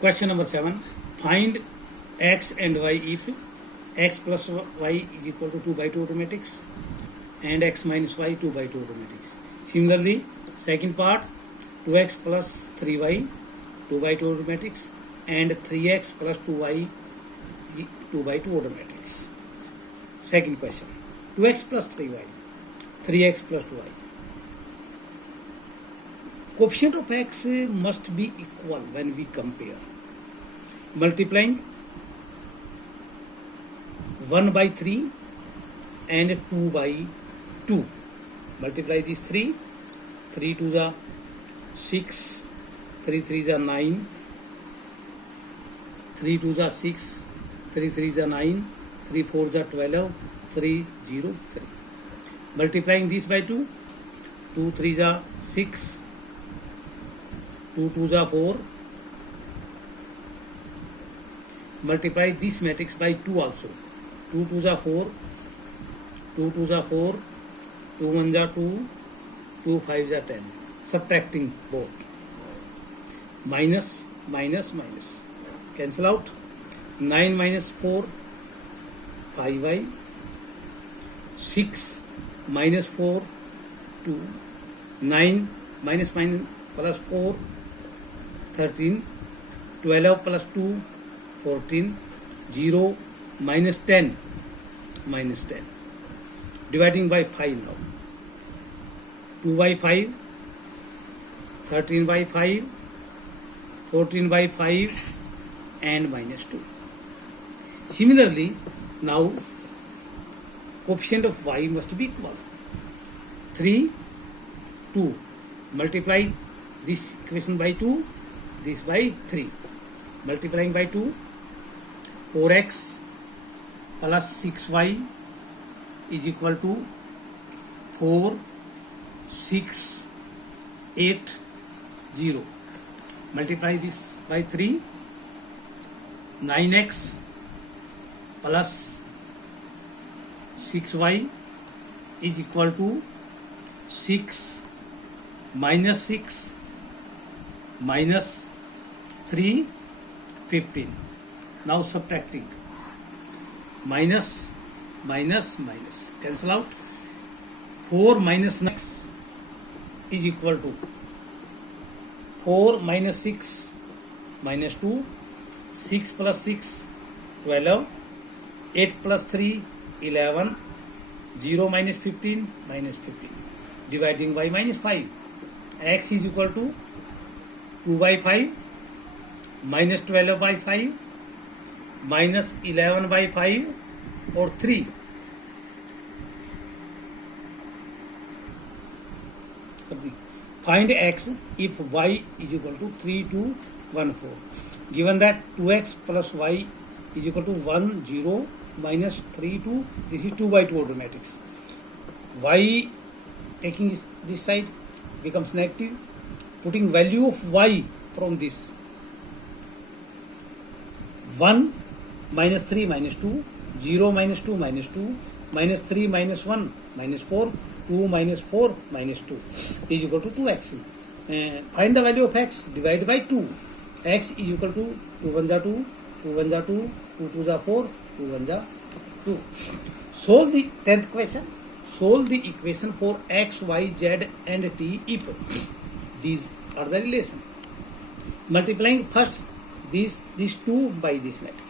Question number 7. Find x and y if x plus y is equal to 2 by 2 automatics and x minus y 2 by 2 automatics. Similarly, second part, 2x plus 3y 2 by 2 automatics and 3x plus 2y 2 by 2 automatics. Second question, 2x plus 3y, 3x plus 2y. Coefficient of x must be equal when we compare. Multiplying 1 by 3 and 2 by 2. Multiply these 3. 3 2s are 6. 3 3s are 9. 3 2s are 6. 3 3s are 9. 3 4s are 12. 3 0 3. Multiplying this by 2. 2 3s are 6. 2 2s are 4. Multiply this matrix by 2 also. 2 2s are 4. 2 2s are 4. 2 1s are 2. 2 5s are 10. Subtracting both. Minus, minus, minus. Cancel out. 9 minus 4, 5y. 6 minus 4, 2. 9 minus minus plus 4, 13. 12 plus 2, 14. 0 minus 10, minus 10. Dividing by 5 now. 2 by 5, 13 by 5, 14 by 5 and minus 2. Similarly, now coefficient of y must be equal. 3, 2. Multiply this equation by 2, this by 3. Multiplying by 2, 4x plus 6y is equal to 4, 6, 8, 0. Multiply this by 3. 9x plus 6y is equal to 6 minus 6 minus 3, 15. Now subtracting. Minus, minus, minus. Cancel out. 4 minus 9 is equal to 4 minus 6 minus 2. 6 plus 6, 12. 8 plus 3, 11. 0 minus 15, minus 15. Dividing by minus 5. X is equal to 2 by 5. Minus 12 by 5. Minus 11 by 5 or 3. Find x if y is equal to 3, 2, 1, 4. Given that 2x plus y is equal to 1, 0, minus 3, 2, this is 2 by 2 automatics. Y taking this side becomes negative. Putting value of y from this. 1 minus 3 minus 2, 0 minus 2 minus 2, minus 3 minus 1 minus 4, 2 minus 4 minus 2 is equal to 2x. Find the value of x, divide by 2. X is equal to 2 1s are 2, 2 1s are 2, 2 2s are 4, 2 1s are 2. Solve the 10th question. Solve the equation for x, y, z and t if these are the relation. Multiplying first these 2 by this matrix.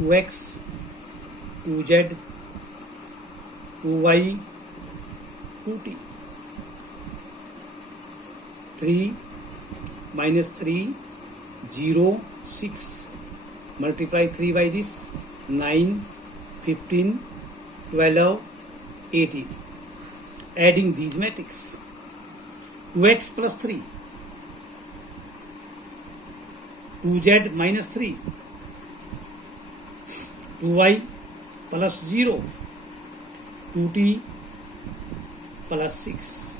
2x, 2z, 2y, 2t. 3 minus 3, 0, 6. Multiply 3 by this. 9, 15, 12, 18. Adding these matrix. 2x plus 3. 2z minus 3. 2y plus 0. 2t plus 6.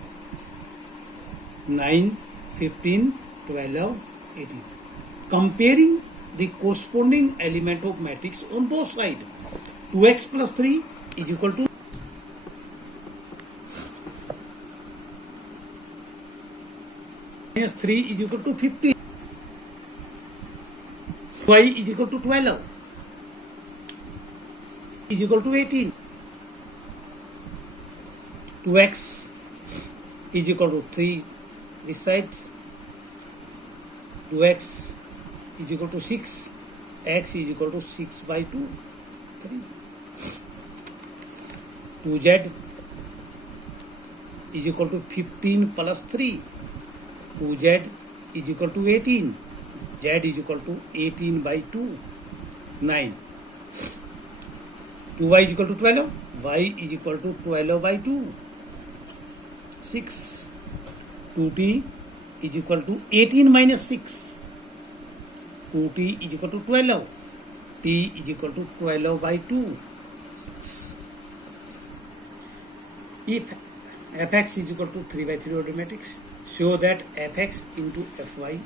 9, 15, 12, 18. Comparing the corresponding element of matrix on both sides. 2x plus 3 is equal to minus 3 is equal to 15. y is equal to 12 is equal to 18. 2x is equal to 3 this side. 2x is equal to 6. X is equal to 6 by 2. 3. 2z is equal to 15 plus 3. 2z is equal to 18. Z is equal to 18 by 2. 9. 2y is equal to 12. Y is equal to 12 by 2. 6. 2t is equal to 18 minus 6. 2t is equal to 12. T is equal to 12 by 2. 6. If fx is equal to 3 by 3 order matrix, show that fx into fy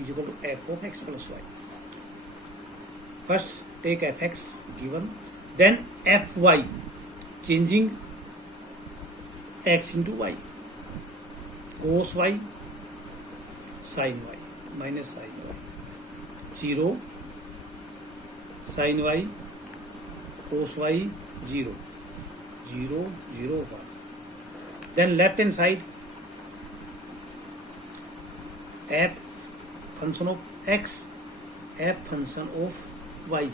is equal to f of x plus y. First take fx given, then fy changing x into y. Cos y sin y minus sin y. 0 sin y cos y 0. 0 0 1. Then left hand side f function of x, f function of y.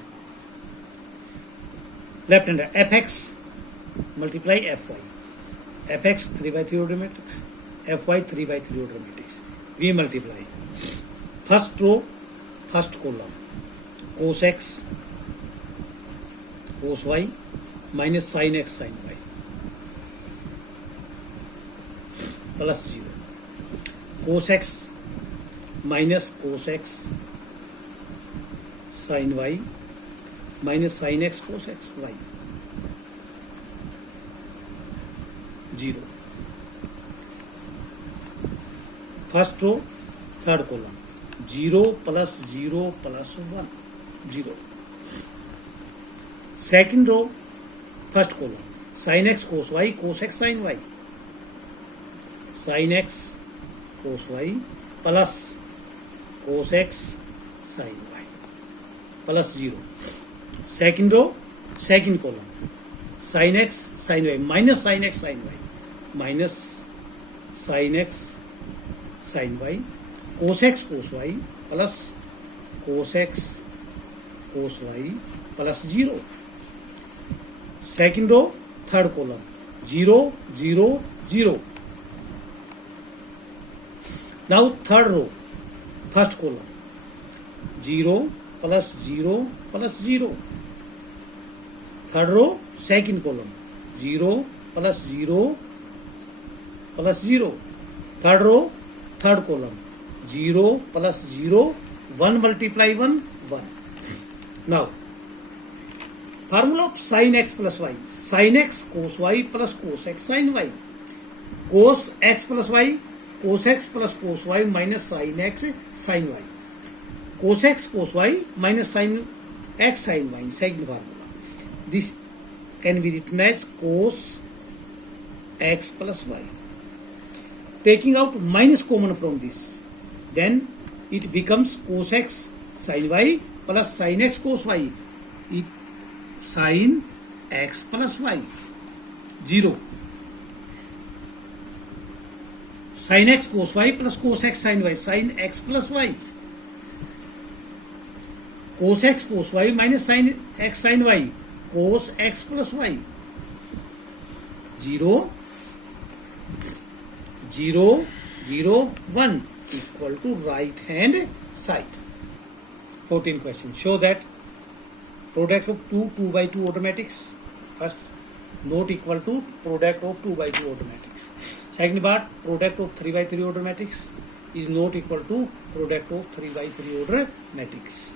Left hand fx multiply fy. Fx 3 by 3 order matrix, fy 3 by 3 order matrix. We multiply. First row, first column. Cos x, cos y minus sin x, sin y. Plus 0. Cos x minus cos x sin y minus sin x cos x y. 0. First row, third column. 0 plus 0 plus 1. 0. Second row, first column. Sin x cos y cos x sin y. Sin x cos y plus cos x sin y plus 0. Second row, second column. Sin x sin y minus sin x sin y minus sin x sin y. Cos x cos y plus cos x cos y plus 0. Second row, third column. 0 0 0. Now third row, first column. 0 plus 0 plus 0. Third row, second column. 0 plus 0 plus 0. Third row, third column. 0 plus 0, 1 multiply 1, 1. Now, formula of sin x plus y. Sin x cos y plus cos x sin y. Cos x plus y, cos x plus cos y minus sin x sin y. Cos x cos y minus sin x sin y. Second formula. This can be written as cos x plus y. Taking out minus common from this, then it becomes cos x sin y plus sin x cos y. It sin x plus y. 0. Sin x cos y plus cos x sin y. Sin x plus y. Cos x cos y minus sin x sin y. Cos x plus y. 0 0 0 1 equal to right hand side. 14 question. Show that product of 2 by 2 order matrix. First, not equal to product of 2 by 2 order matrix. Second part, product of 3 by 3 order matrix is not equal to product of 3 by 3 order matrix.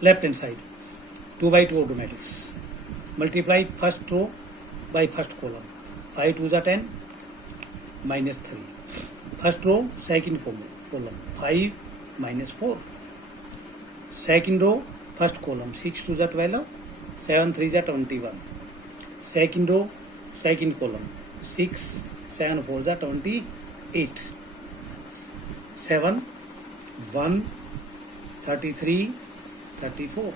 Left hand side, 2 by 2 order matrix. Multiply first row by first column. 5 2s are 10 minus 3. First row, second column. 5 minus 4. Second row, first column. 6 2s are 12. 7 3s are 21. Second row, second column. 6 7 4s are 28. 7 1 33, 34.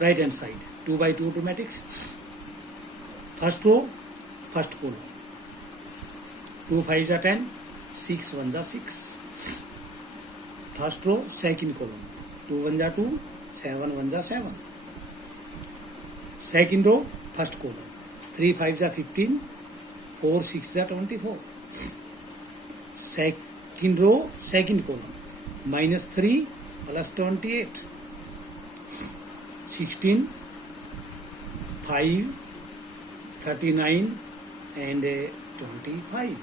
Right hand side, 2 by 2 matrix. First row, first column. 2 5s are 10, 6 1s are 6. First row, second column. 2 1s are 2, 7 1s are 7. Second row, first column. 3 5s are 15, 4 6s are 24. Second row, second column. -3 plus 28. 16, 5, 39 and 25.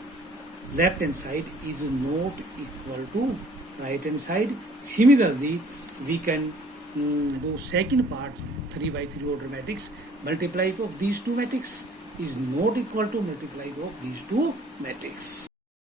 Left hand side is not equal to right hand side. Similarly, we can do second part 3 by 3 order matrix. Multiply of these two matrix is not equal to multiply of these two matrix.